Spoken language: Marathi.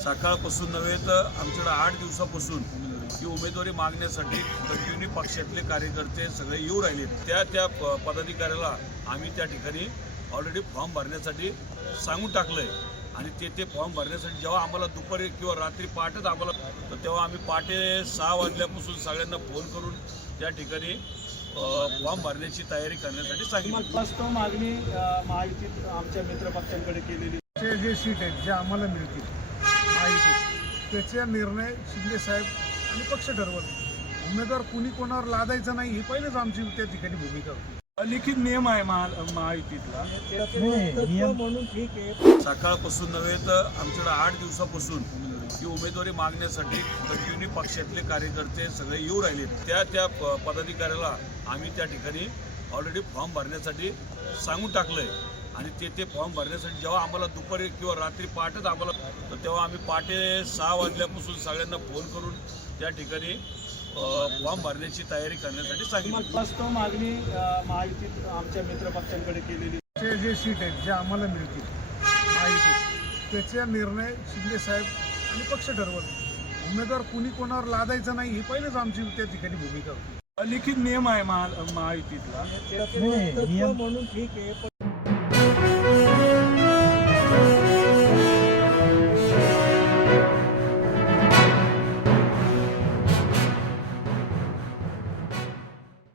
सकाळपासून नव्हे तर आमच्याकडे 8 दिवसापासून ही उमेदवारी मागण्यासाठी कंटिन्यू पक्षातले कार्यकर्ते सगळे येऊ राहिले। त्या पदाधिकाऱ्याला आम्ही त्या ठिकाणी ऑलरेडी फॉर्म भरण्यासाठी सांगून टाकलंय आणि ते फॉर्म भरण्यासाठी जेव्हा आम्हाला दुपारी किंवा रात्री पहाटेच आम्हाला तर तेव्हा आम्ही पहाटे 6 वाजल्यापासून सगळ्यांना फोन करून त्या ठिकाणी फॉर्म भरण्याची तयारी करण्यासाठी सांगितलं। वास्तव मागणी महायुतीत आमच्या मित्रपक्षांकडे केलेली जे सीट आहेत जे आम्हाला मिळतील महायुतीत त्याचा निर्णय शिंदे साहेब आणि पक्ष ठरवल। उमेदवार कुणी कोणावर लादायचा नाही ही पहिलेच आमची त्या ठिकाणी भूमिका होती। लिखित नियम आहे महायुतीतला म्हणून ठीक आहे। सकाळपासून नव्हे तर आमच्याकडे 8 दिवसापासून ही उमेदवारी मागण्यासाठी कंटिन्यू पक्षातले कार्यकर्ते सगळे येऊ राहिले। त्या पदाधिकाऱ्याला आम्ही त्या ठिकाणी ऑलरेडी फॉर्म भरण्यासाठी सांगून टाकलंय आणि ते फॉर्म भरण्यासाठी जेव्हा आम्हाला दुपारी किंवा रात्री पहाटेच आम्हाला तर तेव्हा आम्ही पहाटे 6 वाजल्यापासून सगळ्यांना फोन करून त्या ठिकाणी फॉर्म भरण्याची तयारी करण्यासाठी सांगितलं। वास्तव मागणी महायुतीत आमच्या मित्रपक्षांकडे केलेली जे सीट आहेत जे आम्हाला मिळतील महायुतीत त्याचा निर्णय शिंदे साहेब आणि पक्ष ठरवल। उमेदवार कुणी कोणावर लादायचा नाही ही पहिलेच आमची त्या ठिकाणी भूमिका होती। लिखित नियम आहे महायुतीतला म्हणून ठीक आहे।